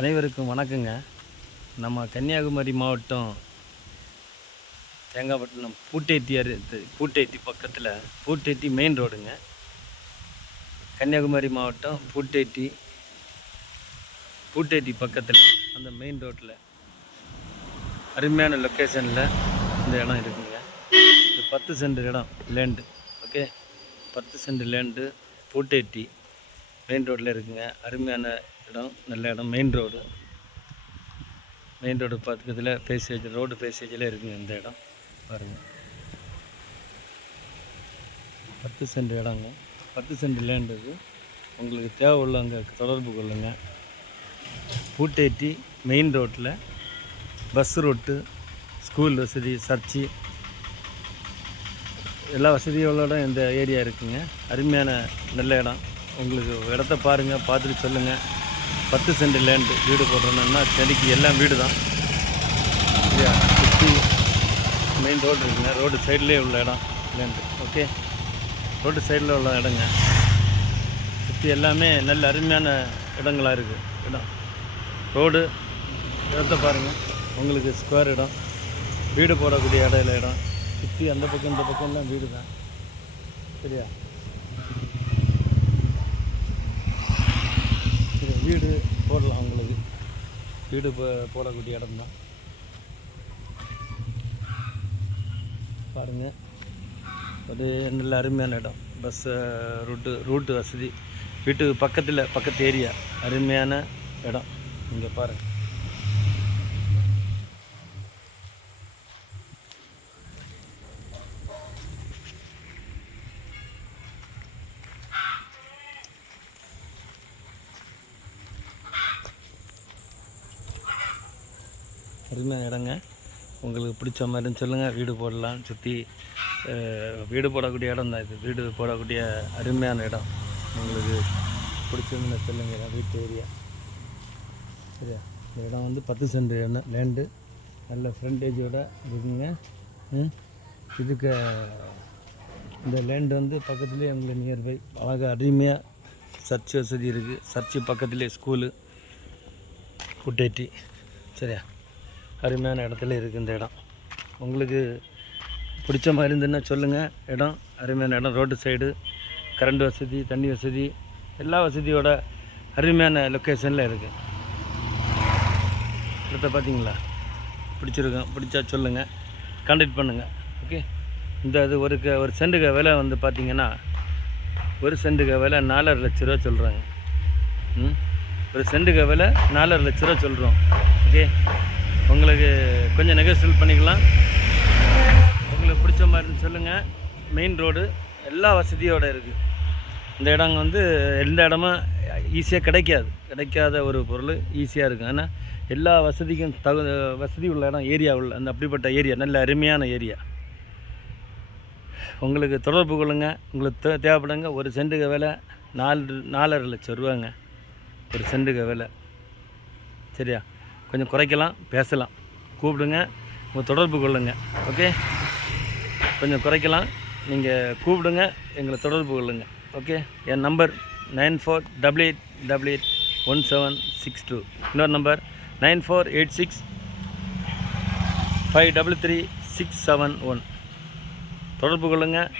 அனைவருக்கும் வணக்கங்க. நம்ம கன்னியாகுமரி மாவட்டம் தேங்காய்பட்டினம் பூட்டேத்தி பக்கத்தில் பூட்டேத்தி மெயின் ரோடுங்க. கன்னியாகுமரி மாவட்டம் பூட்டேத்தி பக்கத்தில் அந்த மெயின் ரோட்டில் அருமையான லொக்கேஷனில் இந்த இடம் இருக்குங்க. இது 10 சென்ட் இடம் லேண்டு. ஓகே, 10 சென்ட் லேண்டு பூட்டேத்தி மெயின் ரோட்டில் இருக்குங்க. அருமையான இடம், நல்ல இடம். மெயின் ரோடு பக்கத்தில் ரோடு பேசேஜில் இருக்குங்க இந்த இடம். பாருங்கள், 10 சென்ட் இடங்க, 10 சென்ட் லேண்டு. இது உங்களுக்கு தேவை உள்ளவங்க தொடர்பு கொள்ளுங்க. பூட்டேத்தி மெயின் ரோட்டில் பஸ் ரூட்டு, ஸ்கூல் வசதி, சர்ச்சு, எல்லா வசதியோட இந்த ஏரியா இருக்குங்க. அருமையான நல்ல இடம். உங்களுக்கு இடத்த பாருங்கள், பார்த்துட்டு சொல்லுங்கள். 10 சென்ட் லேண்டு வீடு போடுறோன்னா செடிக்கு எல்லாம் வீடு தான். சுற்றி மெயின் ரோடு இருக்குங்க. ரோடு சைட்லேயே உள்ள இடம் லேண்டு. ஓகே, ரோடு சைடில் உள்ள இடங்க. சுற்றி எல்லாமே நல்ல அருமையான இடங்களாக இருக்குது. இடம் ரோடு இடத்த பாருங்கள். உங்களுக்கு ஸ்கொயர் இடம், வீடு போடக்கூடிய இடம். சுற்றி அந்த பக்கம் இந்த பக்கம்லாம் வீடு தான். சரியா, வீடு போடலாம். உங்களுக்கு வீடு போடக்கூடிய இடம் தான். பாருங்கள், ஒரு நல்ல அருமையான இடம். பஸ்ஸு ரூட்டு வசதி, வீட்டுக்கு பக்கத்து ஏரியா, அருமையான இடம். இங்கே பாருங்கள். அருமையான இடங்க. உங்களுக்கு பிடிச்ச மாதிரின்னு சொல்லுங்கள். வீடு போடலாம். சுற்றி வீடு போடக்கூடிய இடம் தான் இது. வீடு போடக்கூடிய அருமையான இடம். உங்களுக்கு பிடிச்சதுன்னு சொல்லுங்கள். வீட்டு ஏரியா. சரியா, இந்த இடம் வந்து 10 சென்ட் லேண்டு, நல்ல ஃப்ரண்டேஜோட இருக்குங்க. இதுக்கு இந்த லேண்டு வந்து பக்கத்துலேயே உங்களுக்கு நியர்பை அழகாக அருமையாக சர்ச் வசதி இருக்குது. சர்ச்சு பக்கத்துலேயே ஸ்கூலு பூட்டேத்தி. சரியா, அருமையான இடத்துல இருக்குது இந்த இடம். உங்களுக்கு பிடிச்ச மாதிரி இருந்துன்னா சொல்லுங்கள். இடம் அருமையான இடம். ரோடு சைடு, கரண்ட் வசதி, தண்ணி வசதி, எல்லா வசதியோட அருமையான லொக்கேஷனில் இருக்குது. இடத்த பார்த்தீங்களா? பிடிச்சிருக்கோம். பிடிச்சா சொல்லுங்கள், கான்டாக்ட் பண்ணுங்கள். ஓகே, இந்த இது ஒரு சென்ட்டுக்கு விலை வந்து பார்த்திங்கன்னா, ஒரு சென்ட்டுக்கு விலை 4.5 லட்ச ரூபா சொல்கிறாங்க. ஒரு சென்ட்டுக்கு விலை 4.5 லட்ச ரூபா சொல்கிறோம். ஓகே, உங்களுக்கு கொஞ்சம் நெகோசியேட் பண்ணிக்கலாம். உங்களுக்கு பிடிச்ச மாதிரின்னு சொல்லுங்கள். மெயின் ரோடு, எல்லா வசதியோடு இருக்குது. இந்த இடம் வந்து எந்த இடமும் ஈஸியாக கிடைக்காத ஒரு பொருள் ஈஸியாக இருக்கும். ஆனால் எல்லா வசதிக்கும் வசதி உள்ள இடம், ஏரியா உள்ள அந்த அப்படிப்பட்ட ஏரியா, நல்ல அருமையான ஏரியா. உங்களுக்கு தொடர்பு கொள்ளுங்கள். உங்களுக்கு தேவைப்படுங்க. ஒரு சென்ட்டுக்கு விலை 4.5 லட்சம் ரூபாங்க. ஒரு சென்ட்டுக்கு விலை. சரியா, கொஞ்சம் குறைக்கலாம், பேசலாம். கூப்பிடுங்க, உங்கள் தொடர்பு கொள்ளுங்கள். ஓகே, கொஞ்சம் குறைக்கலாம். நீங்கள் கூப்பிடுங்க, எங்களை தொடர்பு கொள்ளுங்கள். ஓகே, என் நம்பர் 9488881762. இன்னொரு நம்பர் 9486533671. தொடர்பு கொள்ளுங்கள்.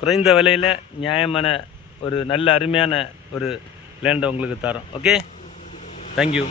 குறைந்த விலையில் நியாயமான ஒரு நல்ல அருமையான ஒரு லேண்டை உங்களுக்கு தரோம். Okay, thank you.